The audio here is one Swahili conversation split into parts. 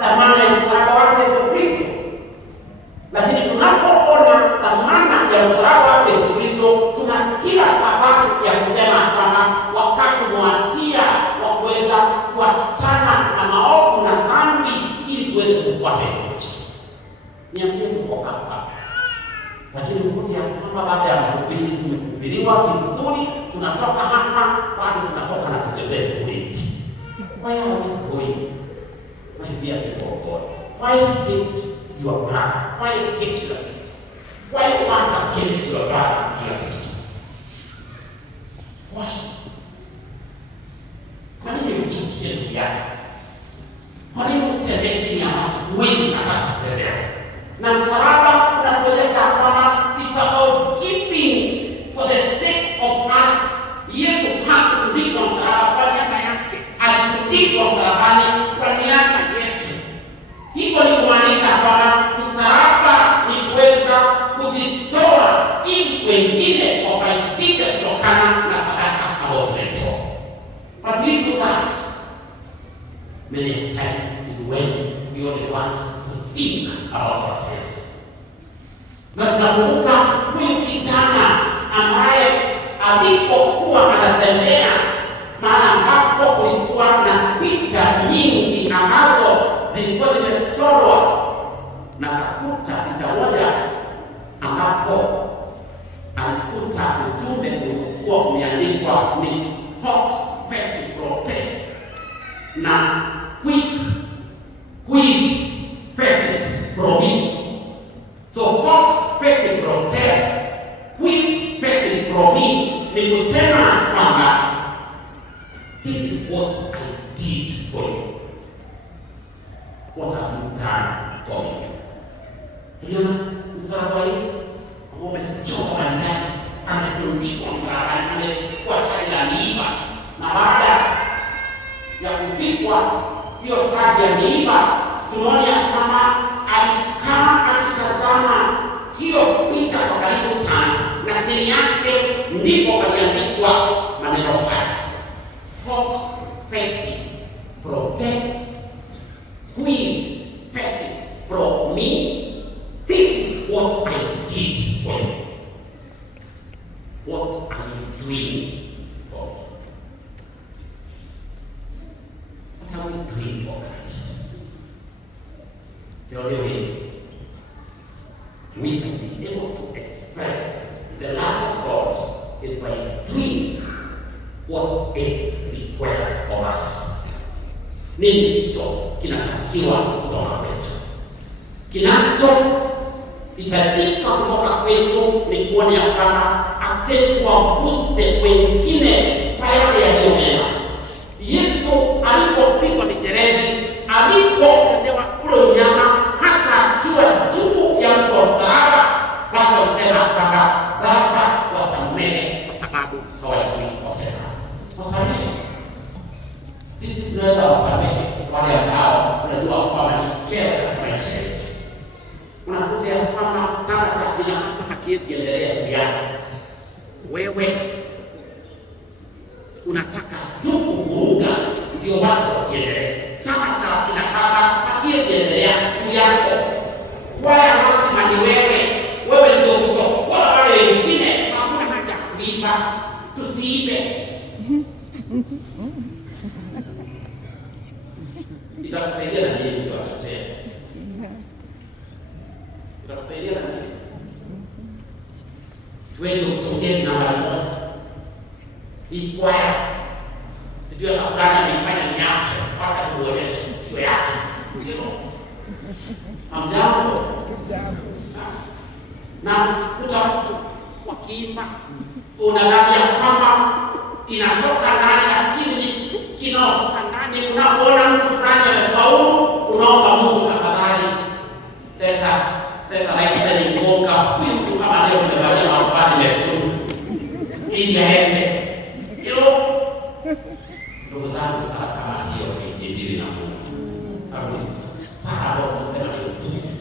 thamani ya msalaba wake Yesu Kristo. Lakini tunapoona thamani ya msalaba wake Yesu Kristo, tuna kila sababu ya kusema kwamba wakati umewadia wa kuweza kuachana na maovu na dhambi ili tuweze kumfuata Yesu Kristo. Niambie tuko hapa. Lakini ukuti ya kwamba baada ya mahubiri tumehubiriwa vizuri, tunatoka hapa, bado tunatoka na vitu zetu kuliti. Why are we going? My dear people of God, why hate your brother? Why hate your sister? Why want against your brother, your sister? Why? Kwa nini uchukie ndugu yako? Kwa nini utendee kile ambacho huwezi kutaka kutendea? Na msalaba unatuonyesha kwamba it's about giving for the sake of us. Yesu hakutundikwa msalaba kwa niaba yake, alitundikwa msalabani kwa niaba yetu. Hivyo ni kumaanisha kwamba msalaba ni kuweza kujitoa ili wengine wafaidike kutokana na sadaka ambayo tunaitoa. But we do that many times is when we only want to think about ourselves. Na tunakumbuka huyu kijana ambaye alipokuwa anatembea mahali ambapo kulikuwa na picha nyingi ambazo zilikuwa zimechorwa, na akakuta picha moja ambapo alikuta ujumbe uliokuwa umeandikwa ni Hoc Feci Prote na Quid Fecit Promi. So Hoc Feci Prote, Quid Fecit Promi ni kusema kwamba this is what I did for you. What have you done for me? Unaona msalaba wa Yesu ambao umechorwa ndani, ametundikwa msalabani, amepigwa taji la miiba, na baada ya kupigwa hiyo taji ya miiba, tunaona kama alikaa akitazama hiyo picha kwa karibu sana, na chini yake ndipo paliandikwa maneno haya: Hoc Feci Prote, Quid Fecit Pro Me. This is what I did for you. What are you doing for me? What are we doing for Christ? The only way we can be able to express the love of God is by doing what is required of us. Nini hicho kinatakiwa kutoka kwetu? Kinachohitajika kutoka kwetu ni kuona ya kwamba tuwaguse wengine kwa yale yaliyo mema. Yesu alipopigwa mijeledi, alipotendewa ule unyama, hata akiwa juu ya mti wa msalaba, Baba alisema kwamba Baba, wasamehe kwa sababu hawajui watendalo. Wasamehe. Sisi tunaweza wasamehe wale ambao tunajua kwamba ni kero katika maisha yetu. Unakuta ya kwamba chama cha kina hakiwezi endelea juu yako. Wewe unataka tu kuvuruga ndio watu wasiendelee. Chama cha kina baba hakiwezi endelea juu yako. Kwaya lazima ni wewe. Wewe ndio kuchukua wale wengine, hakuna haja kuiba. Tusiibe. Itakusaidia na nini ndio wachochea? Itakusaidia na nini? Tuende uchongezi na mara moja. Hii kwaya sijui hata fulani ameifanya ni yake, hata tuonyeshe sio yake. Ndio. Hamjambo. Na kuta mtu wakiimba unadhani ya kwamba inatoka ndani, lakini ni kinaotoka ndani. Unapoona mtu fulani amefaulu, unaomba Mungu, tafadhali leta laiteni kuoka huyu mtu kama leo tumevalia mavazi mekundu ili aende. Hilo ndugu zangu, sala kama hiyo haijadili na Mungu. Sababu sala ambayo tunasema ni upuzi.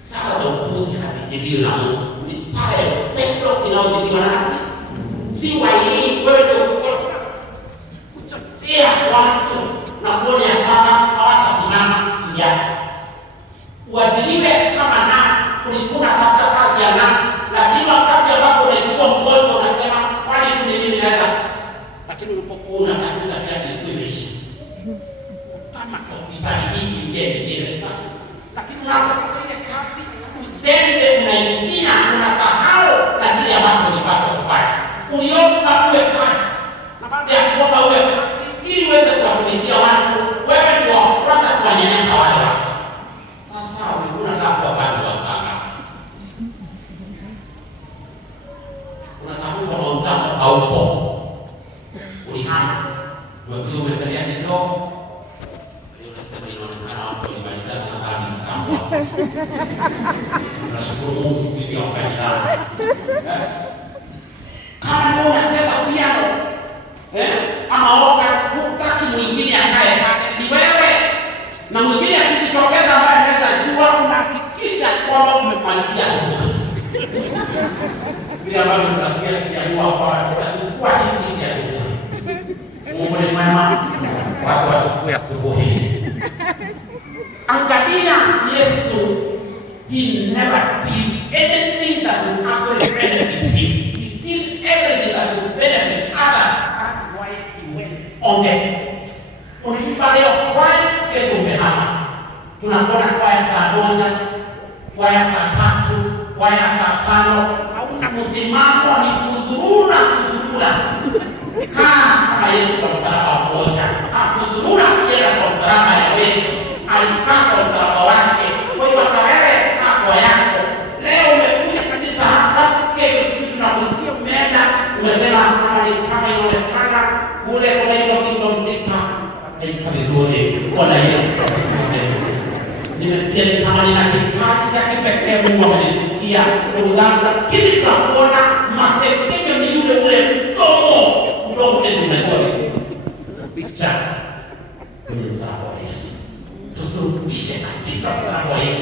Sala za upuzi hazijadili na Mungu. Ni sala ya upendo inayojadiliwa na nani? Si wa hii wewe ndio kuchochea watu na kuona ya kwamba hawatasimama. hospitali hii kuingia nyingine, lakini unapotoka ile kazi uzembe unaingia, unasahau na kile ambacho ulipaswa kufanya. Uliomba uwe pale, na baada ya kuomba uwe pale ili uweze kuwatumikia watu, wewe ndio wa kwanza kuwanyanyasa wale watu. Sasa unataka kuwa bado wa sana, unatafuta mautamo haupo, ulihama ndio umetania kidogo. Leo nasema inaonekana watu walimalizana na dhambi kitambo. Tunashukuru Mungu siku hizi hawafanyi dhambi. Kama wewe unacheza piano ama oga, hutaki mwingine akae pale, ni wewe na mwingine akijitokeza ambaye anaweza jua, unahakikisha kwamba umemalizia shughuli. Bila ambavyo tunasikia kianyua kwa tutachukua hii ya shughuli. Mungu ni mwema, watu wachukue asubuhi. Angalia Yesu, he never did anything that would actually benefit him. He did everything that would benefit others. That is why he went on the cross. Unaimba leo kwaya, kesho umehama. Tunakuona kwaya saa moja, kwaya saa tatu, kwaya saa tano. Hauna msimamo, ni kuzurura. Kaa kama Yesu kwa msalaba mmoja. Hakuzurura kuenda kwa msalaba ya Yesu, alikaa kwa msalaba wake. Kwa hiyo hata wewe kaa kwa yako. Leo umekuja kabisa hapa, kesho siku tunakusikia umeenda, umesema kama inaonekana kule kunaitwa Kingdom City. Haiko vizuri kuona Yesu. Nimesikia kama nina kipaji cha kipekee Mungu amenishukia. Ndugu zangu, lakini tunakuona masekenya ni yule mdomo ule unajua kabisa kwenye msalaba wa Yesu. Tusurudishe katika msalaba wa Yesu.